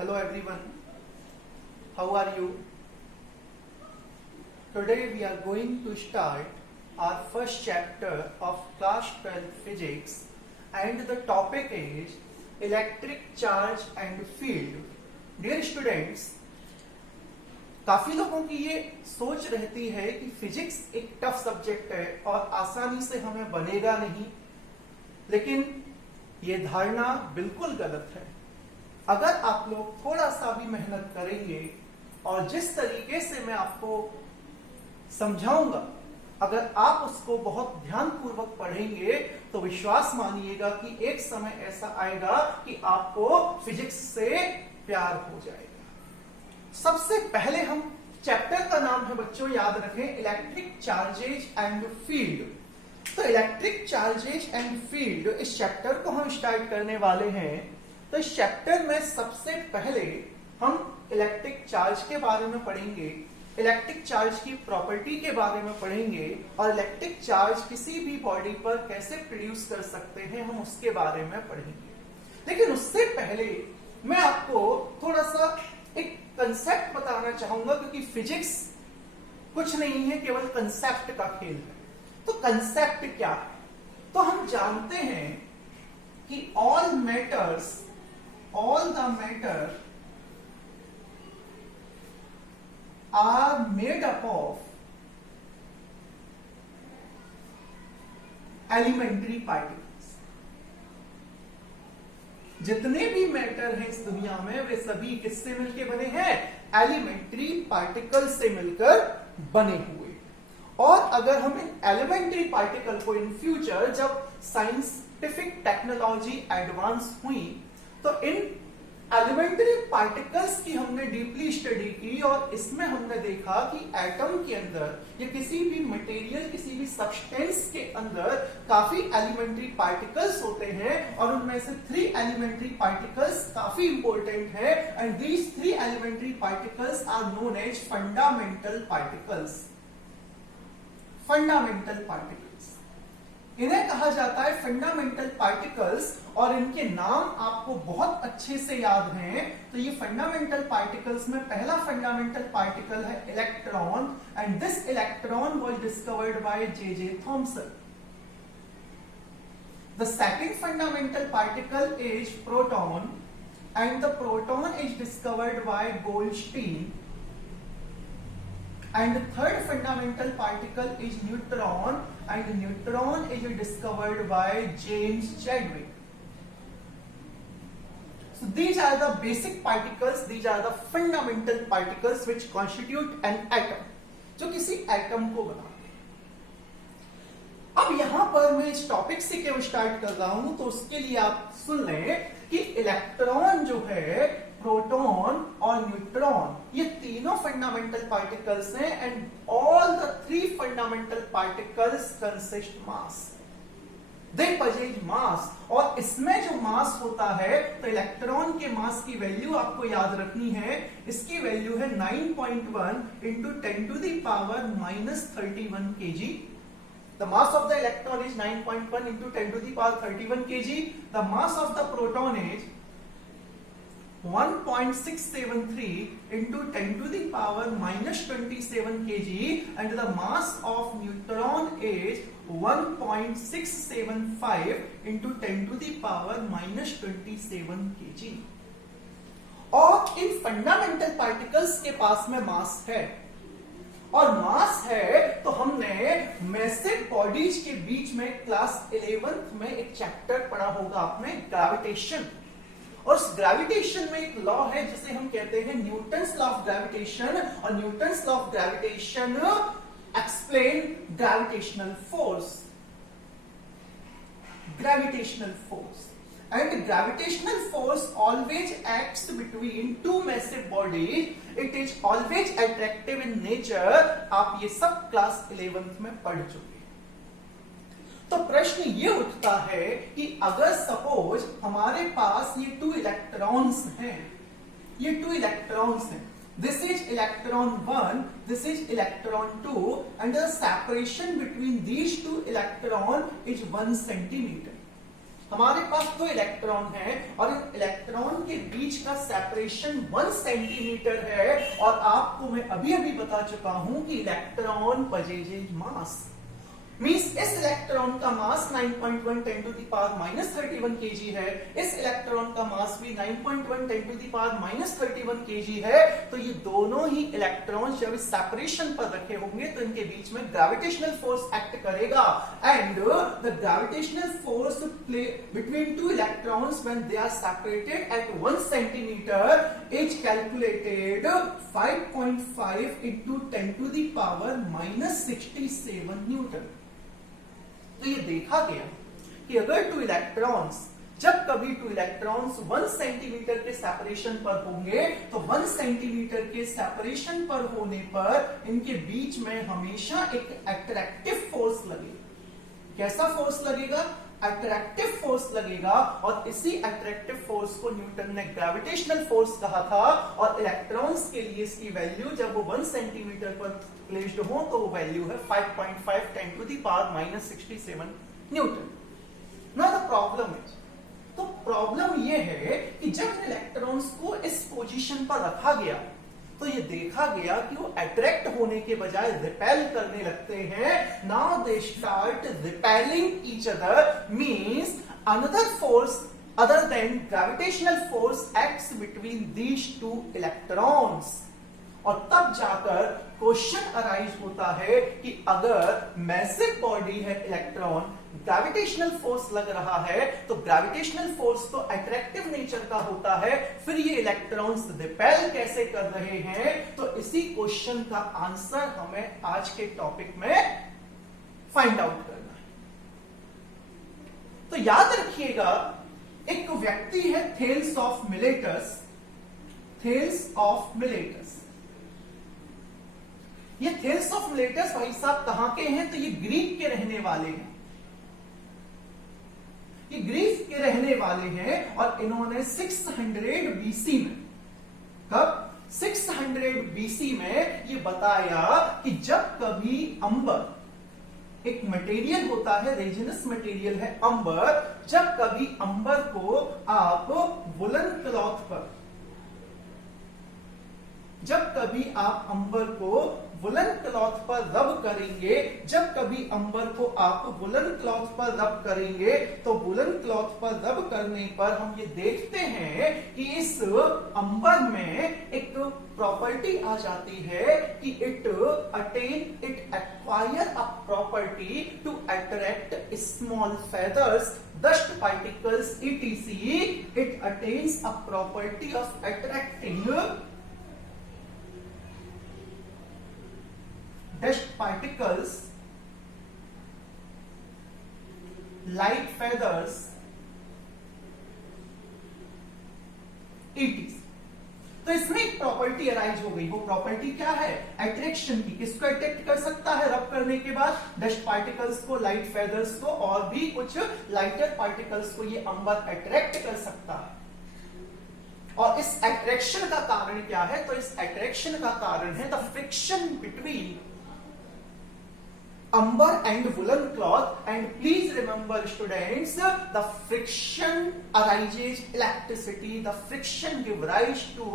Hello everyone, how are you? Today we are going to start our first chapter of class 12 physics and the topic is electric charge and field. Dear students, काफी लोगों की ये सोच रहती है कि physics एक tough subject है और आसानी से हमें बनेगा नहीं, लेकिन ये धारणा बिल्कुल गलत है। अगर आप लोग थोड़ा सा भी मेहनत करेंगे और जिस तरीके से मैं आपको समझाऊंगा, अगर आप उसको बहुत ध्यानपूर्वक पढ़ेंगे तो विश्वास मानिएगा कि एक समय ऐसा आएगा कि आपको फिजिक्स से प्यार हो जाएगा। सबसे पहले हम चैप्टर का नाम है बच्चों, याद रखें, इलेक्ट्रिक चार्जेज एंड फील्ड। तो इलेक्ट्रिक चार्जेज एंड फील्ड इस चैप्टर को हम स्टार्ट करने वाले हैं। तो इस चैप्टर में सबसे पहले हम इलेक्ट्रिक चार्ज के बारे में पढ़ेंगे, इलेक्ट्रिक चार्ज की प्रॉपर्टी के बारे में पढ़ेंगे और इलेक्ट्रिक चार्ज किसी भी बॉडी पर कैसे प्रोड्यूस कर सकते हैं हम उसके बारे में पढ़ेंगे। लेकिन उससे पहले मैं आपको थोड़ा सा एक कंसेप्ट बताना चाहूंगा, क्योंकि फिजिक्स कुछ नहीं है, केवल कंसेप्ट का खेल है। तो कंसेप्ट क्या है? तो हम जानते हैं कि all the matter are made up of elementary particles. जितने भी मैटर हैं इस दुनिया में वे सभी किससे मिलकर बने हैं? एलिमेंट्री पार्टिकल से मिलकर बने हुए। और अगर हम इन एलिमेंट्री पार्टिकल को इन फ्यूचर, जब साइंटिफिक टेक्नोलॉजी एडवांस हुई, तो इन एलिमेंट्री पार्टिकल्स की हमने डीपली स्टडी की और इसमें हमने देखा कि एटम के अंदर या किसी भी मटेरियल, किसी भी सब्सटेंस के अंदर काफी एलिमेंट्री पार्टिकल्स होते हैं और उनमें से 3 एलिमेंट्री पार्टिकल्स काफी इंपॉर्टेंट है and these 3 elementary particles are known as fundamental particles. Fundamental particles इन्हें कहा जाता है फंडामेंटल पार्टिकल्स, और इनके नाम आपको बहुत अच्छे से याद हैं। तो ये फंडामेंटल पार्टिकल्स में पहला फंडामेंटल पार्टिकल है electron and this electron was discovered by J Thomson. The second fundamental particle is proton and the proton is discovered by Goldstein. And the third fundamental particle is neutron, and neutron is discovered by James Chadwick. So these are the basic particles, these are the fundamental particles which constitute an atom, जो किसी atom को बनाते हैं। अब यहां पर मैं इस टॉपिक से क्यों स्टार्ट कर रहा हूं, तो उसके लिए आप सुन लें कि इलेक्ट्रॉन जो है, प्रोटॉन और न्यूट्रॉन, ये तीनों फंडामेंटल पार्टिकल्स हैं and all the 3 fundamental particles consist mass, they possess mass. और इसमें जो मास होता है, तो इलेक्ट्रॉन के मास की वैल्यू आपको याद रखनी है, इसकी वैल्यू है 9.1 into 10 to the power minus 31 kg। The mass of the electron is 9.1 into 10 to the power 31 kg. The mass of the proton is 1.673 into 10 to the power minus 27 kg, and the mass of neutron is 1.675 into 10 to the power minus 27 kg। और इन fundamental particles के पास में मास है, और मास है तो हमने massive bodies के बीच में क्लास 11th में एक चैप्टर पढ़ा होगा आपने, ग्रेविटेशन। और उस ग्रेविटेशन में एक लॉ है जिसे हम कहते हैं न्यूटन्स लॉ ऑफ ग्रेविटेशन, और Newton's law of gravitation explain gravitational force. Gravitational force and gravitational force always acts between two massive bodies. It is always attractive in nature. आप ये सब क्लास 11th में पढ़ चुके हैं। तो प्रश्न ये उठता है कि अगर सपोज हमारे पास ये 2 इलेक्ट्रॉन्स हैं, ये 2 इलेक्ट्रॉन्स हैं, this is electron 1, this is electron 2, and the separation between these 2 electron is 1 centimeter. हमारे पास दो इलेक्ट्रॉन है और इन इलेक्ट्रॉन के बीच का सेपरेशन 1 सेंटीमीटर है और आपको मैं अभी अभी बता चुका हूं कि इलेक्ट्रॉन possesses मास मींस इस इलेक्ट्रॉन का मास 9.1 10 टू द पावर -31 kg है, इस इलेक्ट्रॉन का मास भी 9.1 10 टू द पावर -31 kg है। तो ये दोनों ही इलेक्ट्रॉन जब इस सेपरेशन पर रखे होंगे तो इनके बीच में ग्रेविटेशनल फोर्स एक्ट करेगा and the gravitational force play between two electrons when they are separated at 1 centimetre is calculated 5.5 into 10 to the power -67 newton. तो ये देखा गया कि अगर टू इलेक्ट्रॉन्स जब कभी टू इलेक्ट्रॉन्स 1 सेंटीमीटर के सेपरेशन पर होंगे तो 1 सेंटीमीटर के सेपरेशन पर होने पर इनके बीच में हमेशा एक अट्रैक्टिव फोर्स लगेगा। कैसा फोर्स लगेगा? अट्रैक्टिव फोर्स लगेगा और इसी अट्रैक्टिव फोर्स को न्यूटन ने ग्रेविटेशनल फोर्स कहा था और इलेक्ट्रॉन्स के लिए इसकी वैल्यू जब वो 1 सेंटीमीटर पर प्लेस्ड हो तो वो वैल्यू है 5.5 10 to the power -67 newton. Now the problem is, तो प्रॉब्लम ये है कि जब इलेक्ट्रॉन्स को इस पोजीशन पर रखा गया तो ये देखा गया कि वो अट्रैक्ट होने के बजाय रिपेल करने लगते हैं। Now they start repelling each other means another force other than gravitational force acts between these two electrons. और तब जाकर क्वेश्चन अराइज होता है कि अगर मैसिव बॉडी है इलेक्ट्रॉन, ग्रेविटेशनल फोर्स लग रहा है तो ग्रेविटेशनल फोर्स तो अट्रैक्टिव नेचर का होता है, फिर ये इलेक्ट्रॉन्स रिपेल कैसे कर रहे हैं? तो इसी क्वेश्चन का आंसर हमें आज के टॉपिक में फाइंड आउट करना है। तो याद रखिएगा, एक व्यक्ति है Thales of Miletus, Thales of Miletus. ये थेल्स ऑफ मिलेटस भाई साहब कहां के हैं? तो ये ग्रीक के रहने वाले हैं, ये ग्रीक के रहने वाले हैं और इन्होंने 600 बीसी में, कब? 600 बीसी में ये बताया कि जब कभी अंबर, एक मटेरियल होता है, रेजिनस मटेरियल है अंबर, जब कभी अंबर को आप वुलन क्लॉथ पर, जब कभी आप अंबर को वुलन क्लॉथ पर रब करेंगे, जब कभी अंबर को आप वुलन क्लॉथ पर रब करेंगे तो वुलन क्लॉथ पर रब करने पर हम ये देखते हैं कि इस अंबर में एक प्रॉपर्टी आ जाती है कि it acquire a property to attract small feathers, dust particles etc. It attains a property of attracting dust particles, light feathers, etc. तो इसमें एक प्रॉपर्टी अराइज हो गई। वो प्रॉपर्टी क्या है? अट्रैक्शन की। किसको अट्रैक्ट कर सकता है रब करने के बाद? डस्ट पार्टिकल्स को, लाइट फेदर्स को और भी कुछ लाइटर पार्टिकल्स को ये अंबर अट्रैक्ट कर सकता है। और इस अट्रैक्शन का कारण क्या है? तो इस अट्रैक्शन का कारण है the friction between umber and woolen cloth, and please remember students, the friction arises electricity, the friction give rise to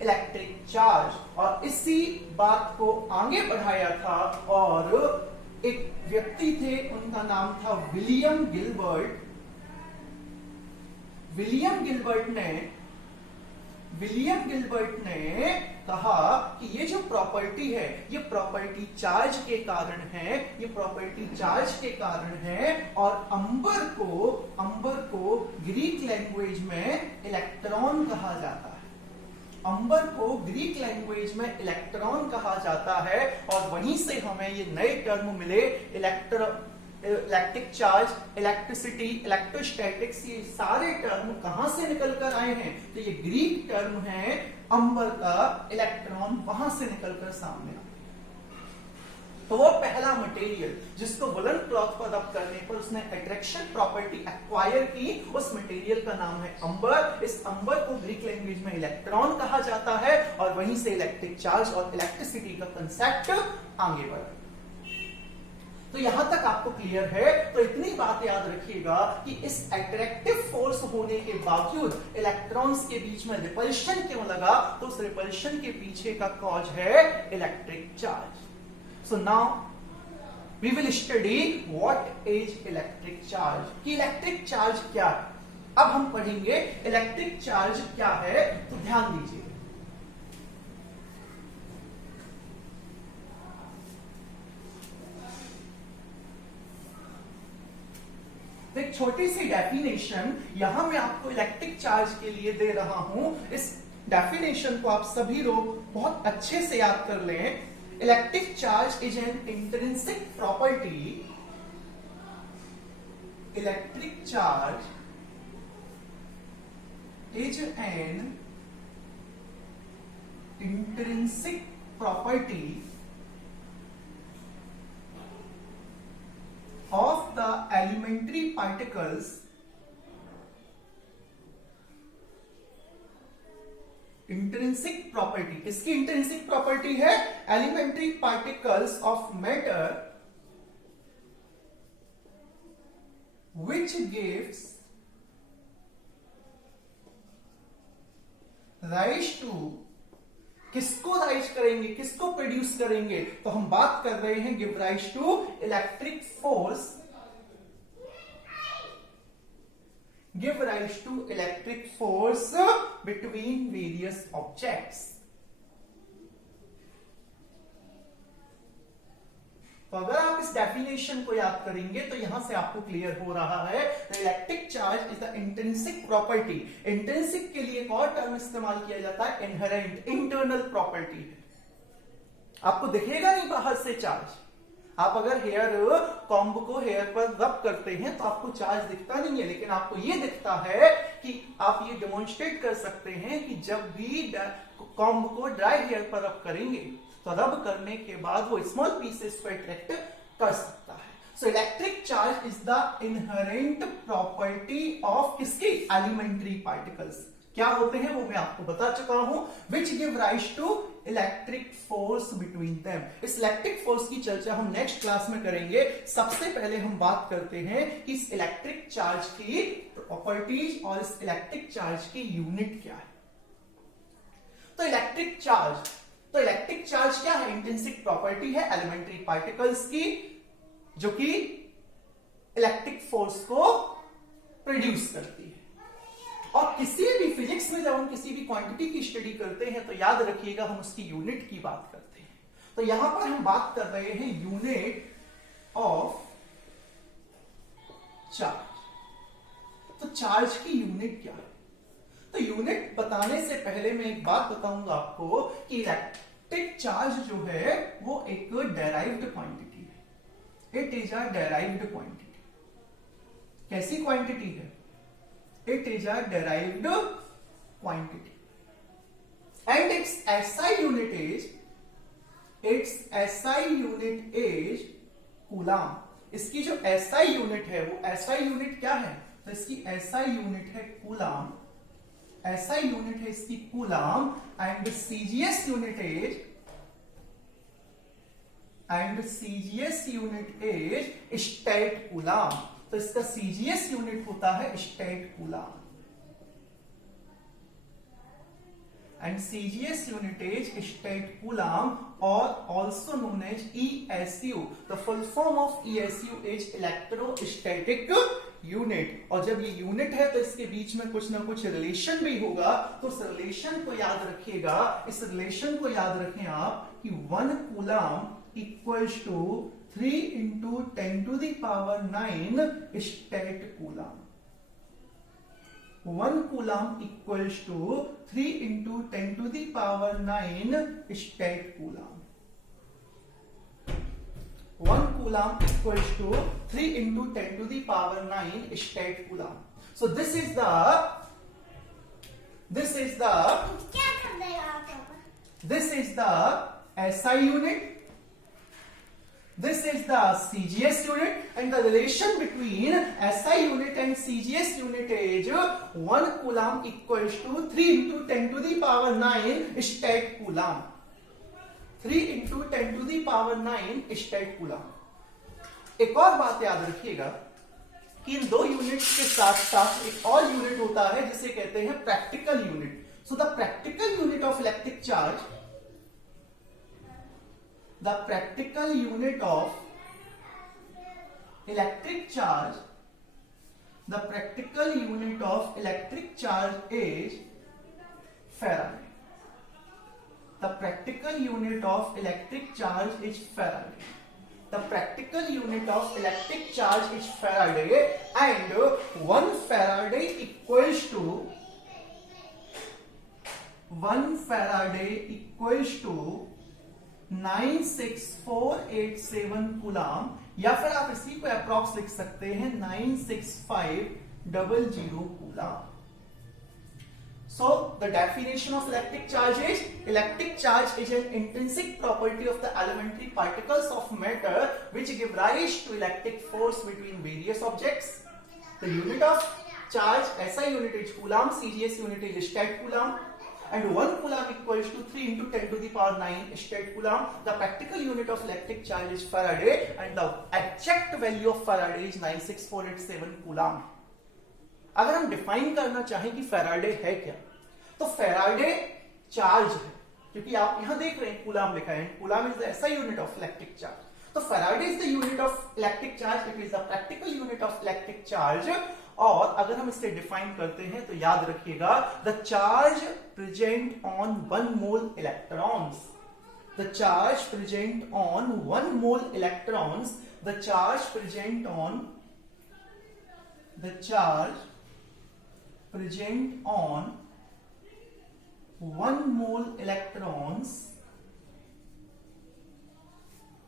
electric charge। और इसी बात को आगे बढ़ाया था और एक व्यक्ति थे, उनका नाम था विलियम गिलबर्ट। विलियम गिलबर्ट ने कहा कि ये जो प्रॉपर्टी है, ये प्रॉपर्टी चार्ज के कारण है, ये प्रॉपर्टी चार्ज के कारण है और अंबर को ग्रीक लैंग्वेज में इलेक्ट्रॉन कहा जाता है। अंबर को ग्रीक लैंग्वेज में इलेक्ट्रॉन कहा जाता है और वहीं से हमें ये नए टर्म मिले, इलेक्ट्रिक चार्ज, इलेक्ट्रिसिटी, इलेक्ट्रोस्टैटिक्स। ये सारे टर्म कहां से निकल कर आए हैं? तो ये ग्रीक टर्म है, अंबर का इलेक्ट्रॉन वहां से निकलकर सामने आया। तो वो पहला मटेरियल जिसको वुलन क्लॉथ पर रब करने पर उसने अट्रैक्शन प्रॉपर्टी एक्वायर की, उस मटेरियल का नाम है अंबर। इस अंबर को ग्रीक लैंग्वेज में इलेक्ट्रॉन कहा जाता है और वहीं से इलेक्ट्रिक चार्ज और इलेक्ट्रिसिटी का कंसेप्ट आगे बढ़ा। तो यहां तक आपको क्लियर है? तो इतनी बात याद रखिएगा कि इस अट्रैक्टिव फोर्स होने के बावजूद इलेक्ट्रॉन्स के बीच में रिपल्शन क्यों लगा? तो उस रिपल्शन के पीछे का कॉज है electric charge. So now we will study what is electric charge, कि इलेक्ट्रिक चार्ज क्या है। अब हम पढ़ेंगे इलेक्ट्रिक चार्ज क्या है, तो ध्यान दीजिए। एक छोटी सी डेफिनेशन यहां मैं आपको इलेक्ट्रिक चार्ज के लिए दे रहा हूं। इस डेफिनेशन को आप सभी लोग बहुत अच्छे से याद कर लें। Electric charge is an intrinsic property, electric charge is an intrinsic property of the elementary particles intrinsic property, किसकी intrinsic property है? elementary particles of matter which gives rise to, किसको राइज करेंगे, किसको प्रोड्यूस करेंगे? तो हम बात कर रहे हैं give rise to electric force, give rise to electric force between various objects. तो अगर आप इस डेफिनेशन को याद करेंगे तो यहां से आपको क्लियर हो रहा है electric charge is the intrinsic property. Intrinsic के लिए एक और टर्म इस्तेमाल किया जाता है इनहेरेंट, इंटरनल प्रॉपर्टी। आपको दिखेगा नहीं बाहर से चार्ज। आप अगर हेयर कॉम्ब को हेयर पर रब करते हैं तो आपको चार्ज दिखता नहीं है, लेकिन आपको यह दिखता है कि आप ये डेमोन्स्ट्रेट कर सकते हैं कि जब भी कॉम्ब को ड्राई हेयर पर रब करेंगे तो रब करने के बाद वो स्मॉल पीसेस को अट्रैक्ट कर सकता है। So electric charge is the inherent property of किसकी? Elementary particles. क्या होते हैं वो मैं आपको बता चुका हूं। Which give rise to electric force between them. इस इलेक्ट्रिक फोर्स की चर्चा हम नेक्स्ट क्लास में करेंगे। सबसे पहले हम बात करते हैं कि इस इलेक्ट्रिक चार्ज की प्रॉपर्टीज और इस इलेक्ट्रिक चार्ज की यूनिट क्या है। तो इलेक्ट्रिक चार्ज क्या है? इंट्रिंसिक प्रॉपर्टी है एलिमेंट्री पार्टिकल्स की, जो कि इलेक्ट्रिक फोर्स को प्रोड्यूस करती है। और किसी भी फिजिक्स में जब हम किसी भी क्वांटिटी की स्टडी करते हैं तो याद रखिएगा हम उसकी यूनिट की बात करते हैं। तो यहां पर हम बात कर रहे हैं यूनिट ऑफ चार्ज। तो चार्ज की यूनिट क्या है? तो यूनिट बताने से पहले मैं एक बात बताऊंगा आपको कि इलेक्ट्रिक चार्ज जो है वो एक डेराइव्ड क्वांटिटी है। It is a derived quantity. कैसी क्वांटिटी है? It is a derived quantity and it's SI unit is coulomb. इसकी जो एसआई यूनिट है वो एसआई यूनिट क्या है? तो इसकी एसआई यूनिट है कूलाम। SI यूनिट है इसकी coulomb and CGS unit is state coulomb. तो इसका CGS यूनिट होता है state coulomb and CGS unit is state coulomb और also known as ESU। The full form of ESU is electrostatic unit. और जब ये यूनिट है तो इसके बीच में कुछ ना कुछ रिलेशन भी होगा। तो उस रिलेशन को याद रखिएगा। इस रिलेशन को याद रखें आप कि 1 coulomb equals to 3 into 10 to the power 9 stat coulomb. 1 coulomb equals to 3 into 10 to the power 9 stat coulomb. 1 coulomb equals to 3 into 10 to the power 9 state coulomb. So this is the SI unit, this is the CGS unit, and the relation between SI unit and CGS unit is 1 coulomb equals to 3 into 10 to the power 9 state coulomb. 3 into 10 to the power 9 state coulomb. एक और बात याद रखिएगा कि इन दो units के साथ साथ एक और यूनिट होता है जिसे कहते हैं practical unit. So the practical unit of electric charge, the practical unit of electric charge, the practical unit of electric charge is Faraday. The practical unit of electric charge is Faraday. The practical unit of electric charge is Faraday, and 1 Faraday equals to 96487 coulomb, या फिर आप इसी को approx लिख सकते हैं 96500 coulomb. So the definition of electric charge is: electric charge is an intrinsic property of the elementary particles of matter which give rise to electric force between various objects. The unit of charge, SI unit is coulomb, CGS unit is stat coulomb, and 1 coulomb equals to 3 into 10 to the power 9 stat coulomb. The practical unit of electric charge is Faraday, and the exact value of Faraday is 96487 coulomb. अगर हम define करना चाहें कि Faraday है क्या, तो Faraday charge है, क्योंकि आप यहां देख रहे हैं कूलम लिखा है, coulomb is the SI unit of electric charge. तो Faraday is the unit of electric charge, it is the practical unit of electric charge. और अगर हम इसे डिफाइन करते हैं तो याद रखिएगा, the charge present on 1 mole electrons, the charge present on 1 mole electrons, the charge present on present on 1 mole electrons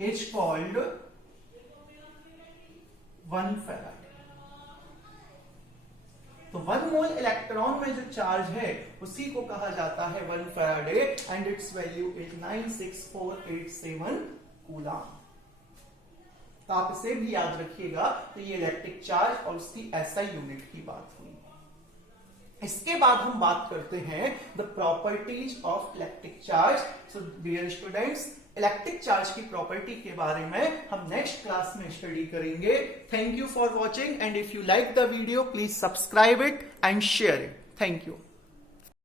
is called 1 Faraday. तो 1 मोल इलेक्ट्रॉन में जो चार्ज है उसी को कहा जाता है 1 Faraday, and it's value is 96487 coulomb. तो आप इसे भी याद रखिएगा. तो ये इलेक्ट्रिक चार्ज और उसकी एसआई यूनिट की बात हुई. इसके बाद हम बात करते हैं the properties of electric charge. So dear students, electric charge की प्रॉपर्टी के बारे में हम नेक्स्ट क्लास में स्टडी करेंगे. Thank you for watching, and if you like the video please subscribe it and share it. Thank you.